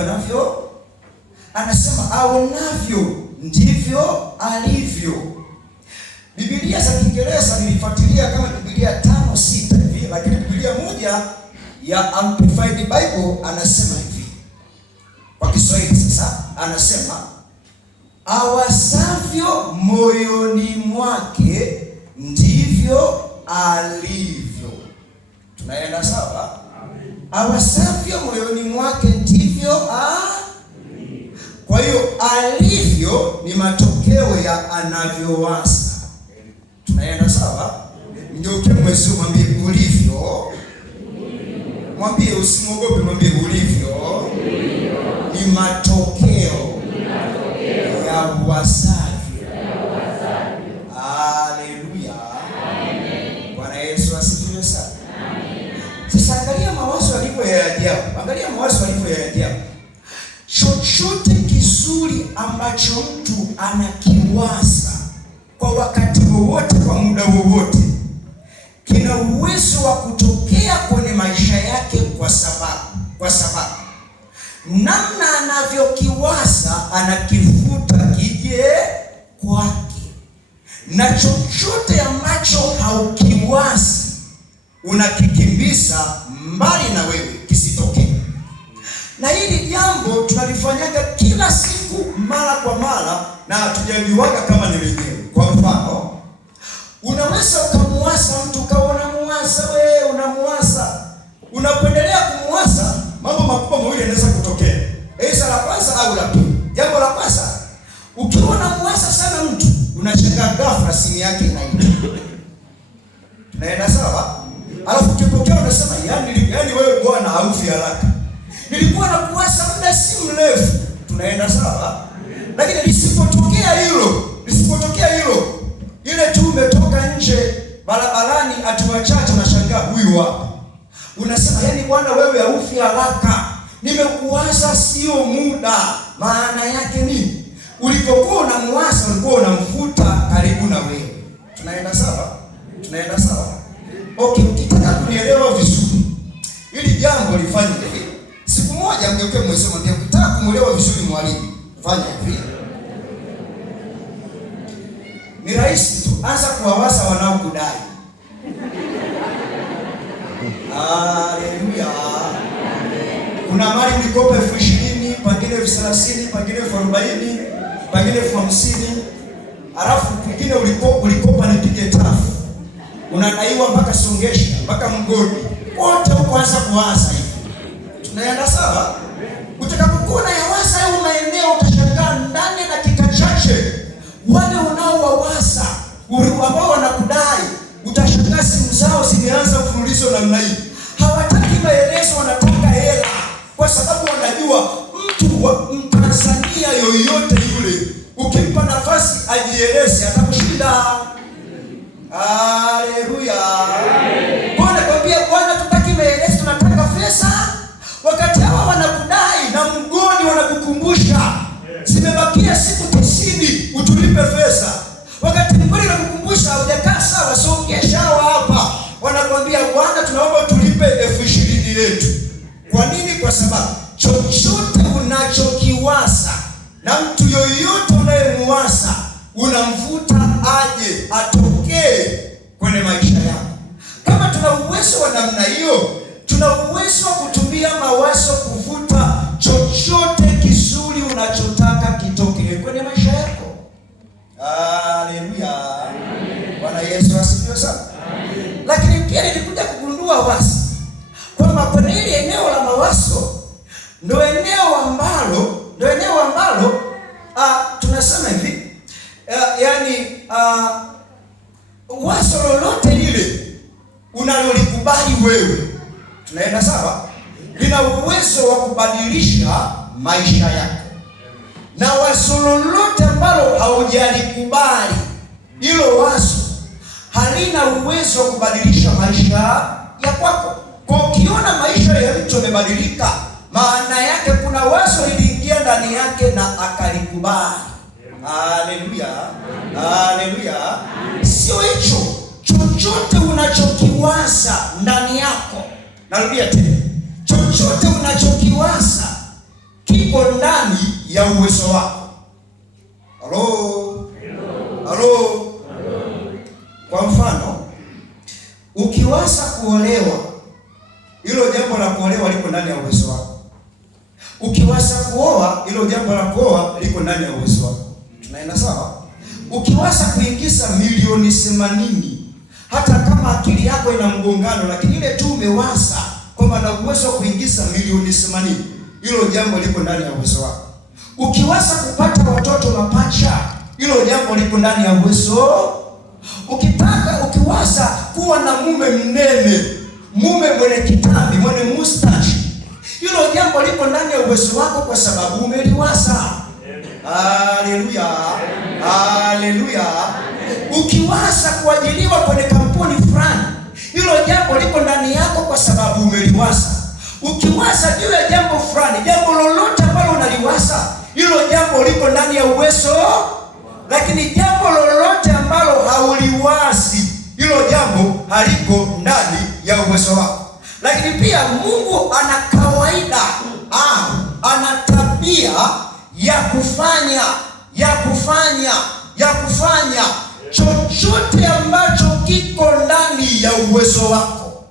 ndivyo anasema aonavyo ndivyo alivyo. Biblia za Kiingereza nilifuatilia kama Biblia 5-6 hivi, lakini Biblia moja ya Amplified Bible anasema hivi. Kwa Kiswahili sasa anasema awasavyo moyoni mwake ndivyo alivyo. Tunaenda sawa? Awasavyo moyoni mwake ndivyo Kwa hiyo alivyo ni matokeo ya anavyowaza. Tunaenda sawa? Mgeuke mwenzio mwambie ulivyo. Mwambie usimwogope, mwambie ulivyo. Ni matokeo ya uwasavyo. Haleluya. Bwana Yesu asifiwe sana. Sasa angalia mawazo yalivyo ya ajabu. Angalia mawazo yalivyo ya ajabu. Chochote kizuri ambacho mtu anakiwaza kwa wakati wowote, kwa muda wowote, kina uwezo wa kutokea kwenye maisha yake kwa sababu namna anavyokiwaza anakifuta kije kwake. Na chochote ambacho haukiwazi unakikimbiza mbali na wewe kisitokee. Na hili jambo tunalifanyaga kila siku mara kwa mara na hatujajuaga kama ni wenyewe. Kwa mfano, unaweza ukamuwaza mtu ukaona unamuwaza. Unapoendelea kumuwaza, mambo makubwa mawili yanaweza kutokea. Aidha la kwanza au la pili. Jambo la kwanza, ukiwa unamuwaza sana mtu, unashangaa ghafla simu yake inaita. Tunaenda sawa? Alafu ukipokea unasema yani wewe bwana haufi haraka. Nilikuwa nakuwaza muda si mrefu. Tunaenda sawa? Lakini lisipotokea hilo, ile tu umetoka nje barabarani hatua chache unashangaa huyu hapa. Unasema yani bwana wewe haufi haraka. Nimekuwaza sio muda. Maana yake nini? Ulipokuwa unamwaza ulikuwa unamfuta karibu na wewe. Tunaenda sawa? Okay, ukitaka kunielewa vizuri, ili jambo lifanye hivi. Siku moja mgeuke mwenzio mwambie ukitaka kumuelewa vizuri mwalimu, fanya hivi. Ni rahisi tu, anza kuwawaza wanaokudai. Haleluya. Kuna mali mlikopa 20,000, pengine 30,000, pengine 40,000, pengine 50,000. Alafu pengine ulikopa nipige tafu. Unadaiwa mpaka Songesha, mpaka Mgodi. Wote ukoanza kuwaza hivi. Tunaenda sawa? Utakapokuwa unayawaza hayo maeneo utashangaa ndani dakika chache wale unaowawaza ambao wanakudai, utashangaa simu zao zimeanza mfululizo namna hii. Hawataki maelezo, wanataka hela, kwa sababu wanajua mtu wa Mtanzania yoyote yule ukimpa nafasi ajieleze atakushinda. Haleluya. Bwana kwambia bwana tutaki maelezo, tunataka pesa. Wakati hawa wanakudai na Mgodi wanakukumbusha zimebakia siku 90 utulipe pesa. Wakati Mgodi anakukumbusha hujakaa sawa, Songesha hapa wanakuambia bwana tunaomba tulipe 20,000 yetu. Kwa nini? Kwa sababu chochote unachokiwaza na mtu yoyote unayemuwaza unamvuta aje atokee kwenye maisha yako. Kama tuna uwezo wa namna hiyo, tuna uwezo wa kutumia mawazo kuvuta chochote kizuri unachotaka kitokee kwenye maisha yako. Haleluya. Bwana Yesu asifiwe sana. Lakini pia nilikuja kugundua wazi kwamba kwenye ile eneo la mawazo ndio eneo ambalo tunasema hivi wazo lolote lile unalolikubali wewe, tunaenda sawa, lina uwezo wa kubadilisha maisha yako. Na wazo lolote ambalo haujalikubali, hilo wazo halina uwezo wa kubadilisha maisha ya kwako. Kwa ukiona maisha ya mtu yamebadilika, maana yake kuna wazo liliingia ndani yake na akalikubali. Haleluya. Haleluya. Sio hicho, chochote unachokiwaza ndani yako. Narudia tena. Chochote unachokiwaza ya uwezo wako. Halo. Kwa mfano, ukiwasa kuolewa, hilo jambo la kuolewa liko ndani ya uwezo wako. Ukiwasa kuoa, hilo jambo la kuoa liko ndani ya uwezo wako. Tunaenda sawa? Ukiwasa kuingiza milioni 80, hata kama akili yako ina mgongano, lakini ile tu umewasa kwamba na uwezo wa kuingiza milioni 80, hilo jambo liko ndani ya uwezo wako. Ukiwasa kupata watoto mapacha, hilo jambo liko ndani ya uwezo. Ukiwasa kuwa na mume mnene, mume mwenye kitambi, mwenye mustache, hilo jambo liko ndani ya uwezo wako kwa sababu umeliwasa. Haleluya. Haleluya. Ukiwasa kuajiriwa kwenye kampuni fulani, hilo jambo liko ndani yako kwa sababu umeliwasa. Ukiwasa juu ya jambo fulani, jambo lolote ambalo unaliwasa, hilo jambo liko ndani ya uwezo. Lakini jambo lolote ambalo hauliwasi, hilo jambo haliko ndani ya uwezo wako. Lakini pia Mungu ana kawaida ana tabia ya kufanya chochote ambacho kiko ndani ya uwezo wako,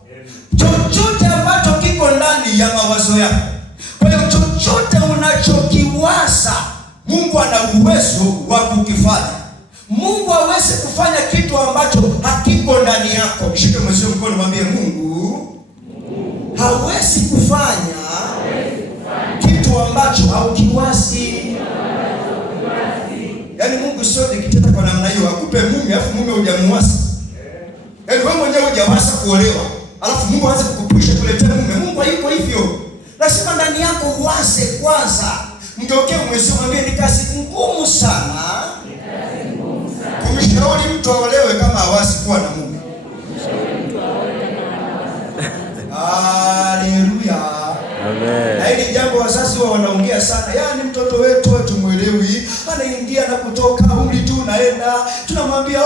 chochote ambacho kiko ndani ya mawazo yako. Kwa hiyo chochote unachokiwaza, Mungu ana uwezo wa kukifanya. Mungu hawezi kufanya kitu ambacho hakiko ndani yako. Mshike mwenzio mkono, mwambie Mungu hawezi kufanya kitu ambacho haukiwazi. Yaani Mungu sio dikiteta kwa namna hiyo, akupe mume alafu mume hujamuwasa. Yaani wewe mwenyewe hujawasa kuolewa, alafu Mungu aanze kukupusha kuletea mume. Mungu hayuko hivyo. Lazima ndani yako uwase kwanza. Mgeukie mwenzio mwambie ni kazi ngumu sana kumshauri mtu aolewe kama hawasi kuwa na mume. Haleluya. Amen. Na hili jambo wazazi wao wanaongea sana. Yaani mtoto wetu tumuelewi, anaingia na kutoka, umri tu unaenda, tunamwambia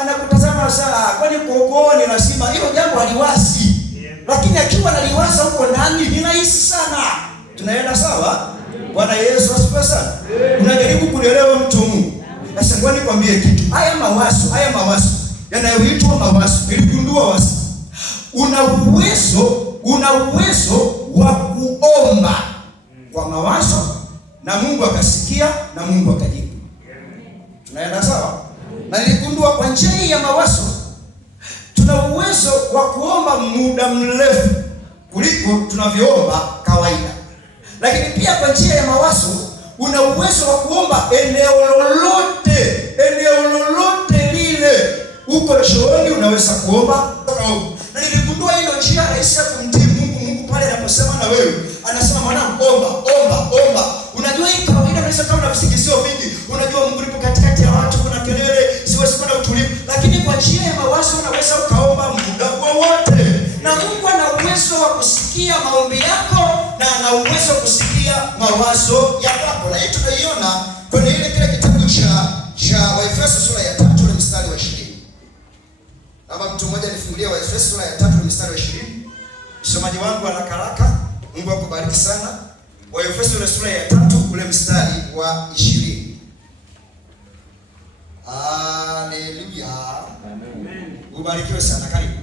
anakutazama saa. Kwani kuokoa lazima hilo jambo haliwasi. Lakini akiwa analiwasa huko ndani ni rahisi sana. Tunaenda sawa? Bwana Yesu asifiwe sana. Unajaribu kuelewa mtu Mungu. Sasa ngoja nikwambie kitu. Haya mawazo yanayoitwa mawazo, niligundua wasi. Una uwezo wa kuomba kwa mawazo na Mungu akasikia na Mungu akajibu. Tunaenda sawa? Na niligundua kwa njia hii ya mawazo tuna uwezo wa kuomba muda mrefu kuliko tunavyoomba kawaida. Lakini pia kwa njia ya mawazo una uwezo wa kuomba eneo lolote lile. Uko chooni unaweza kuomba. Na niligundua hilo njia rahisi ya kumtii Mungu pale anaposema na wewe. Anasema mwanangu omba. Unajua hii kawaida unaweza kama na visingizio vingi. Unajua Mungu yupo katikati ya watu, kuna kelele, siwezi kuwa na utulivu. Lakini kwa njia ya mawazo unaweza ukaomba muda wowote. Na Mungu ana uwezo wa kusikia maombi yako na ana uwezo wa kusikia mawazo yako. Na hii tunaiona kwenye kile kitabu cha Waefeso sura ya 3 na mstari wa 20. Kama mtu mmoja nifungulia Waefeso sura ya 3 na mstari wa 20. Msomaji wangu haraka. Mungu akubariki sana. Waefeso sura ya 3 ule mstari wa 20. Haleluya. Amen. Ubarikiwe sana, karibu.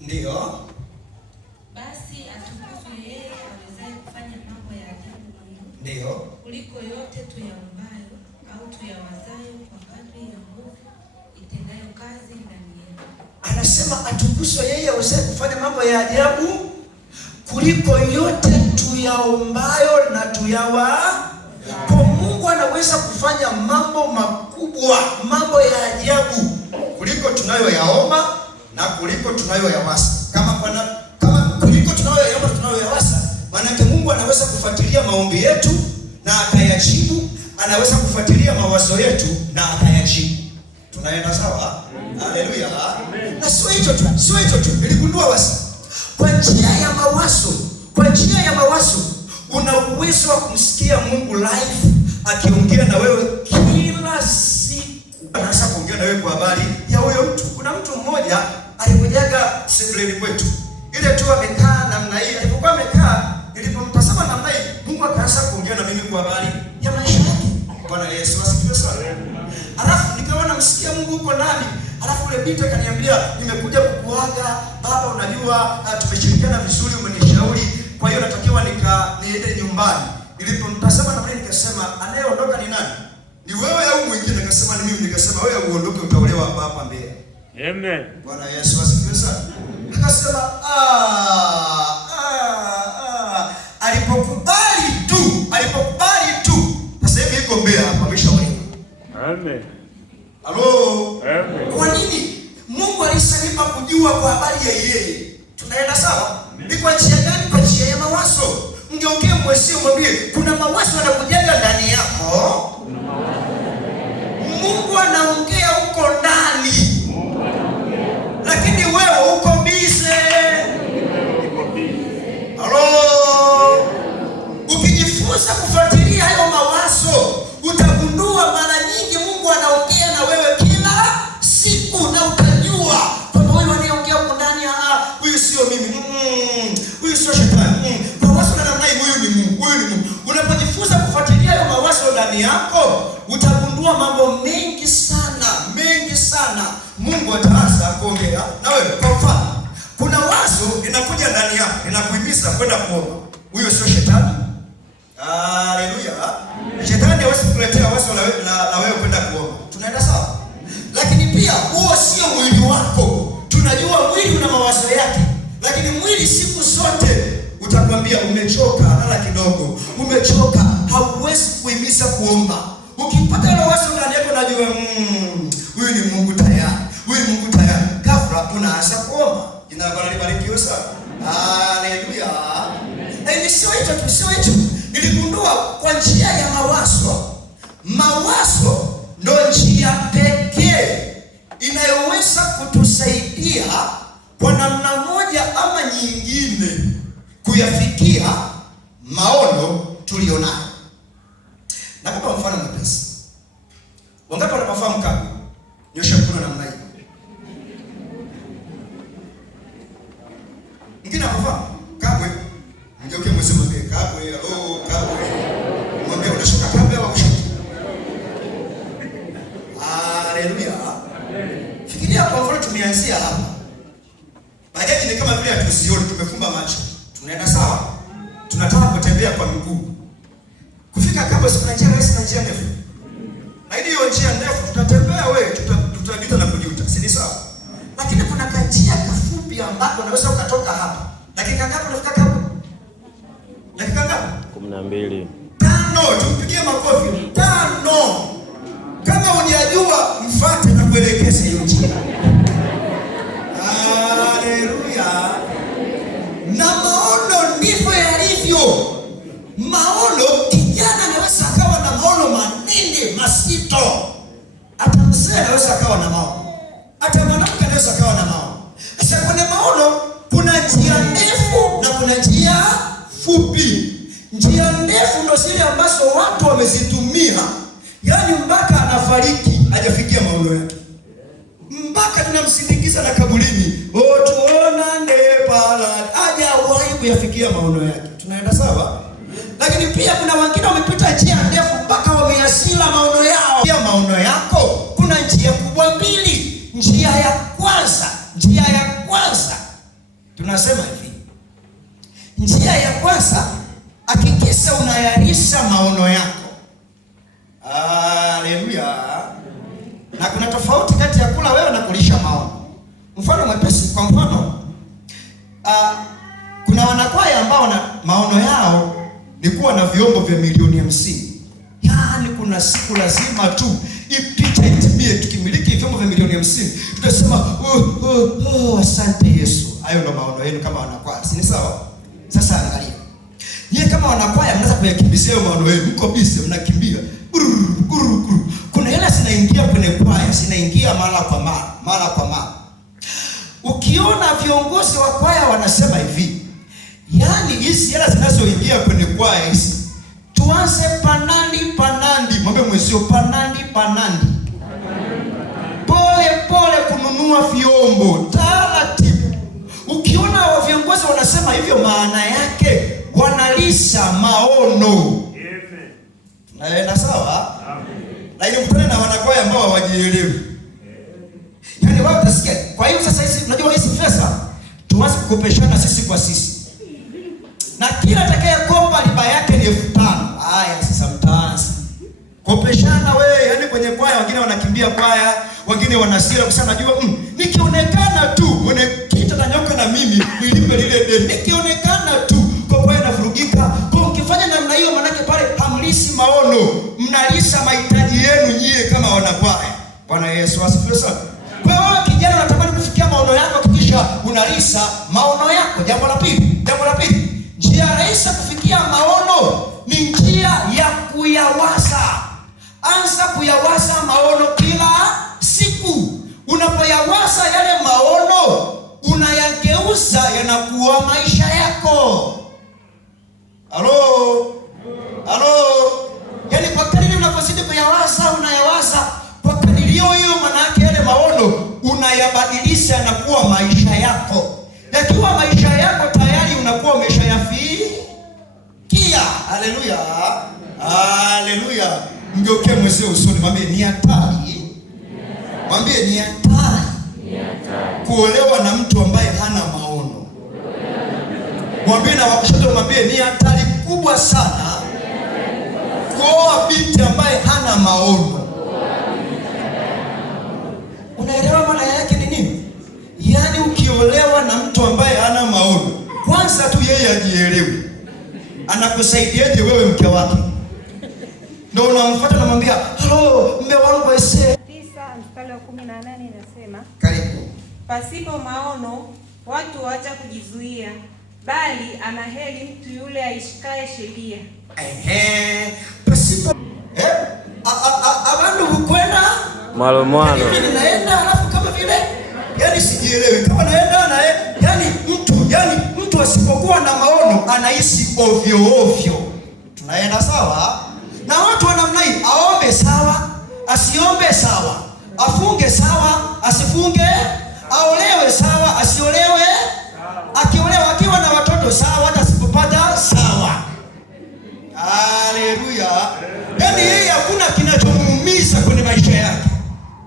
Ndio. Basi atukuzwe yeye awezaye kufanya mambo ya ajabu mno. Ndio. Kuliko yote tuyaombayo au tuyawazayo kwa kadri ya nguvu itendayo kazi ndani yetu. Anasema atukuzwe yeye awezaye kufanya mambo ya ajabu kuliko yote tuyaombayo na Kwa Mungu anaweza kufanya mambo makubwa, mambo ya ajabu kuliko tunayoyaomba na kuliko tunayoyawasa. Kama kuliko tunayoyaomba tunayoyawasa, maana yake Mungu anaweza kufuatilia maombi yetu na akayajibu, anaweza kufuatilia mawazo yetu na akayajibu. Tunaenda sawa? Haleluya. Na sio hicho tu. Niligundua wasa. Kwa njia ya mawazo una uwezo wa kumsikia Mungu live akiongea na wewe kila siku. Anaanza kuongea na wewe kwa habari ya huyo mtu. Kuna mtu mmoja alikujaga sebuleni kwetu. Ile tu amekaa namna hii. Alipokuwa amekaa, nilipomtazama kwa habari ya maisha yake. Bwana Yesu asifiwe sana. Alafu nikawa namsikia Mungu huko ndani. Alafu yule binti akaniambia, nimekuja kukuaga baba, unajua tumeshirikiana vizuri, umenishauri, kwa hiyo natakiwa niende nyumbani. Nilipomtazama na mimi nikasema, anayeondoka ni nani? Ni wewe au mwingine? Nikasema ni mimi. Nikasema wewe uondoke, utaolewa hapa mbele. Amen. Bwana Yesu asifiwe sana. Nikasema alipokubali tu sasa hivi iko Mbeya hapa ameshaolewa. Amen. Halo. Amen. Kwa nini? Mungu alisanipa kujua kwa habari ya yeye. Tunaenda sawa? Ni kwa njia gani? Kwa njia ya mawazo. Mgeongee mwesio mwambie kuna mawazo yanakujenga ndani yako. Mungu anaongea huko ndani. Lakini wewe uko busy. Halo. Ukijifunza kufuatilia hayo mawazo, utagundua mara nyingi Mungu anaongea na wewe kila siku, na utajua kwamba huyu anayeongea huko ndani, huyu sio mimi. Huyu sio shetani. Mawazo na namna hii, huyu ni Mungu. Huyu ni Mungu. Unapojifunza kufuatilia hayo mawazo ndani yako, utagundua mambo mengi sana, mengi sana. Mungu ataanza kuongea na wewe. Kwa mfano, kuna wazo linakuja ndani yako, linakuhimiza kwenda kuomba. Huyo sio shetani. Haleluya. Shetani hawezi kukuletea wazo la wewe kwenda kuomba. Tunaenda sawa? Lakini pia huo sio mwili wako. Tunajua mwili una mawazo yake, lakini mwili siku zote utakwambia umechoka, lala kidogo. Umechoka, hauwezi kuhimiza kuomba. Ukipata ile wazo ndani yako, unajua huyu ni Mungu tayari. Huyu ni Mungu tayari. Ghafla unaanza kuomba. Jina la Bwana libarikiwe sana. Haleluya. Sio hicho. Niligundua kwa njia ya mawazo. Mawazo ndio njia pekee inayoweza kutusaidia kwa namna moja ama nyingine kuyafikia maono tulionayo. Na kama mfano mwepesi, wangapi wanafahamu kabla? Nyosha mkono namna hii. Mwingine anafahamu kabla? Mgeuke mwezi mwambie kabla, halo kabla. Mwambie unashuka kabla au kushuka? Haleluya. Fikiria kwa mfano tumeanzia hapa. Baadaye ni kama vile hatusioni, tumefumba macho. Tunaenda sawa? Tunataka kutembea kwa miguu. Kufika kabla kuna njia rahisi na njia ndefu. Na hiyo njia ndefu tutatembea tutajuta na kujuta. Si sawa? Lakini kuna kanjia kafupi ambako unaweza ukatoka hapa. Dakika ngapi unafika kabla? Dakika ngapi? 12. 5, tumpigie makofi. 5. Kama hujajua mfuate na kuelekeza hiyo njia. Haleluya. Na maono ndivyo yalivyo. Maono, kijana anaweza akawa na maono manene mazito. Hata mzee anaweza akawa na maono. Hata mwanamke anaweza akawa na maono. Sasa kwenye maono kuna njia ndefu na kuna njia fupi. Njia ndefu ndio zile ambazo watu wamezitumia, yaani mpaka anafariki hajafikia maono yake. Mpaka tunamsindikiza na kaburini, tuonane pala, hajawahi kuyafikia maono yake. Tunaenda sawa? Lakini pia kuna wengine wamepita njia ndefu mpaka wameyasila maono yao. Pia maono yako kuna njia kubwa mbili. Njia ya kwanza tunasema hivi. Njia ya kwanza, hakikisha unayarisha maono yako. Haleluya. Na kuna tofauti kati ya kula wewe na kulisha maono. Mfano mwepesi, kwa mfano kuna wanakwaya ambao na maono yao ni kuwa na vyombo vya milioni 50. Yaani kuna siku lazima tu ipite itimie, tukimiliki vyombo vya milioni 50 tutasema asante Yesu. Hayo ndo maono yenu kama wanakwaya. Si sawa? Sasa angalia. Yeye kama wanakwaya mnaweza kuyakimbizia maono yenu. Mko busy mnakimbia. Kuna hela zinaingia kwenye kwaya, zinaingia mara kwa mara. Ukiona viongozi wa kwaya wanasema hivi, yaani hizi hela zinazoingia kwenye kwaya hizi tuanze panandi. Mwambie mwezio panandi. Pole kununua vyombo taratibu. Ukiona wa viongozi wanasema hivyo, maana yake wanalisha maono. Naenda sawa? Lakini mkutane na wanakwaya ambao hawajielewi. Yaani wao utasikia. Kwa hiyo sasa hizi unajua hizi pesa tuanze kukopeshana sisi kwa sisi. Na kila atakayekopa riba yake ni 5,000. Haya sasa mtaanza. Kopeshana wewe, yaani kwenye kwaya wengine wanakimbia kwaya, wengine wanasira kwa sababu najua nikionekana tu mwenye kita na nyoka na mimi nilipe lile deni. Nikionekana tu kwa kwaya inavurugika. Kwa mkifanya namna hiyo manake pale hamlisi maono, mnalisa mahitaji yenu nyie kama wanakwaya. Bwana Yesu asifiwe sana. Kwa hiyo kijana unatamani kufikia maono yako kisha unalisa maono yako. Jambo la pili, njia rahisi kufikia maono ni njia ya kuyawaza. Anza kuyawaza maono kila siku. Unapoyawaza yale maono, unayageuza yanakuwa maisha yako. Halo? Yaani kwa kadiri unapozidi kuyawaza, unayawaza kwa kadiri hiyo maana yake yale maono unayabadilisha yanakuwa maisha yako. Yakiwa maisha yako tayari unakuwa umeshayafikia. Haleluya. Mgeukie mwenzio usoni, mwambie ni hatari. Mwambie ni hatari kuolewa na mtu ambaye hana maono. Mwambie na wakushoto, mwambie ni hatari kubwa sana kuoa binti ambaye hana maono. Unaelewa maana yake ni nini? Yaani ukiolewa na mtu ambaye hana maono, kwanza tu yeye ajielewe. Anakusaidiaje wewe mke wake? Ndio unamfuata na mwambia, "Hello, mume wangu aisee." 9:18 inasema, karibu. Pasipo maono watu waacha kujizuia, bali ana heri mtu yule aishikaye sheria. Pasipo abantu hukwenda malo. Naenda alafu kama vile yani sijielewi kama naenda na yani mtu asipokuwa na maono anaishi ovyo. Tunaenda sawa? Na watu wa namna hii, aombe sawa, asiombe sawa, afunge sawa, asifunge, aolewe sawa, asiolewe, akiolewa akiwa na watoto sawa, hata asipopata sawa. Haleluya. Yaani yeye hakuna kinachomuumiza kwenye maisha yake.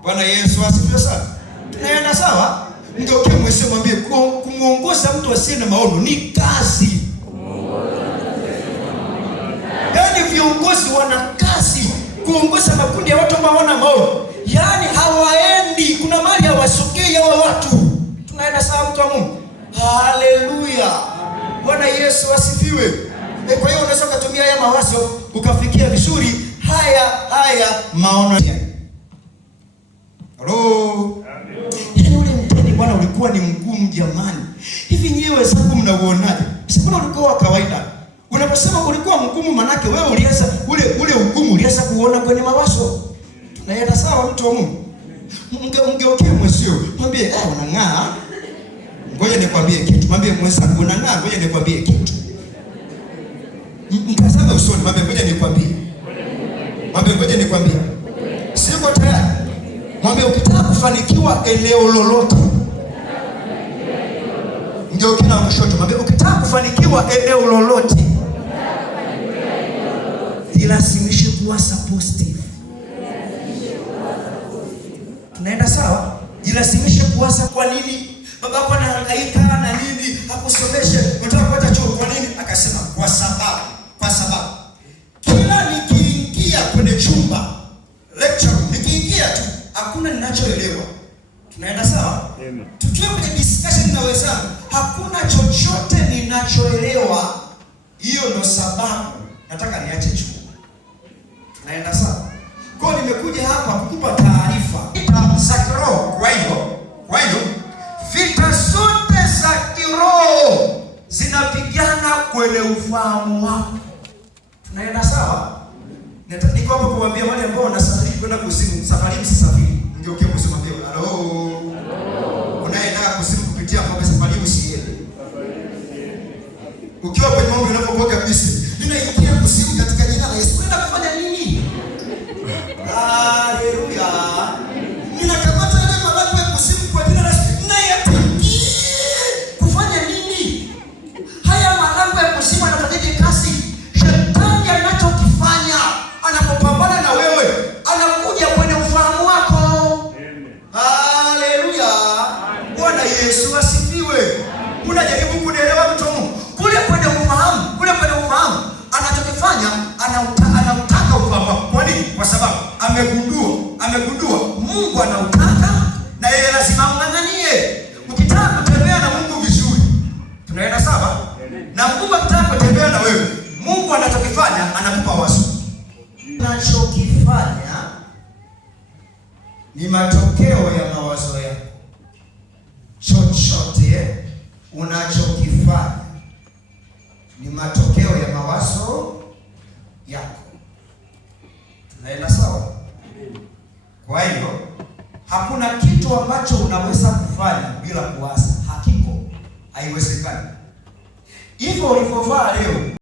Bwana Yesu asifiwe sana. Tunaenda sawa? Mgeukie mwenzio mwambie kumuongoza mtu asiye na maono ni kazi. Yaani viongozi wana kazi kuongoza makundi ya watu ambao hawana maono. Yaani hawaendi, kuna mahali hawasokei hao watu. Tunaenda sawa mtu wa Mungu. Haleluya. Bwana Yesu asifiwe. Kwa hiyo unaweza kutumia haya mawazo ukafikia vizuri haya maono. Halo. Yaani ule mtani bwana ulikuwa ni mgumu jamani. Hivi nyewe wenzangu mnauonaje? Sikuwa ulikuwa wa kawaida. Unaposema ulikuwa mgumu manake wewe ulianza ule ugumu ulianza kuona kwenye mawazo. Tunaenda sawa mtu wa Mungu. Mgeukie mwenzio, mwambie unang'aa. Ngoja nikwambie kitu. Mwambie mwenzangu unang'aa, ngoja nikwambie kitu. Mtazame usoni, mwambie ngoja nikwambie. Mwambie ngoja nikwambie. Siko tayari. Mwambie ukitaka kufanikiwa eneo lolote. Ndio kila mshoto. Mwambie ukitaka kufanikiwa eneo lolote. Jilazimishe kuwa positive. Tunaenda sawa? Jilazimishe kuwaza kwa nini babako anahangaika na nini akusomeshe unataka kupata chuo kwa nini? Akasema kwa sababu kila nikiingia kwenye chumba lecture nikiingia tu hakuna ninachoelewa. Tunaenda sawa? Tukiwa kwenye discussion na wenzangu hakuna chochote ninachoelewa. Hiyo ndo sababu nataka niache chuo. Tunaenda sawa? Kwa hiyo nimekuja hapa kukupa taarifa za kiroho. Kwa hiyo vita zote za kiroho zinapigana kwenye ufahamu wako. Tunaenda sawa? Niko hapa kuambia wale ambao wanasafiri kwenda kuzimu, safari msisafiri. Ngeukie msimwambie, "Halo. Unaenda kuzimu kupitia mambo ya safari usiende." Ukiwa kwenye mambo unapokuwa kabisa, ninaingia kuzimu katika jina la Yesu. Kwenda kufanya nini? Haleluya. Ninakamata ile malaika ya kuzimu kwa jina la Yesu. Kufanya nini? Haya malaika ya kuzimu yanafanyaje kazi? Shetani anachokifanya anapo amegundua Mungu anautaka na yeye lazima ung'ang'anie. Ukitaka kutembea na Mungu vizuri, tunaenda sawa? Na Mungu akitaka kutembea na wewe, Mungu anachokifanya anakupa wazo. Unachokifanya ni matokeo ya mawazo yako. Chochote unachokifanya ni matokeo ya mawazo yako. Tunaenda sawa? Kwa hiyo hakuna kitu ambacho unaweza kufanya bila kuwaza. Hakiko, haiwezekani. Hivyo ulivyovaa leo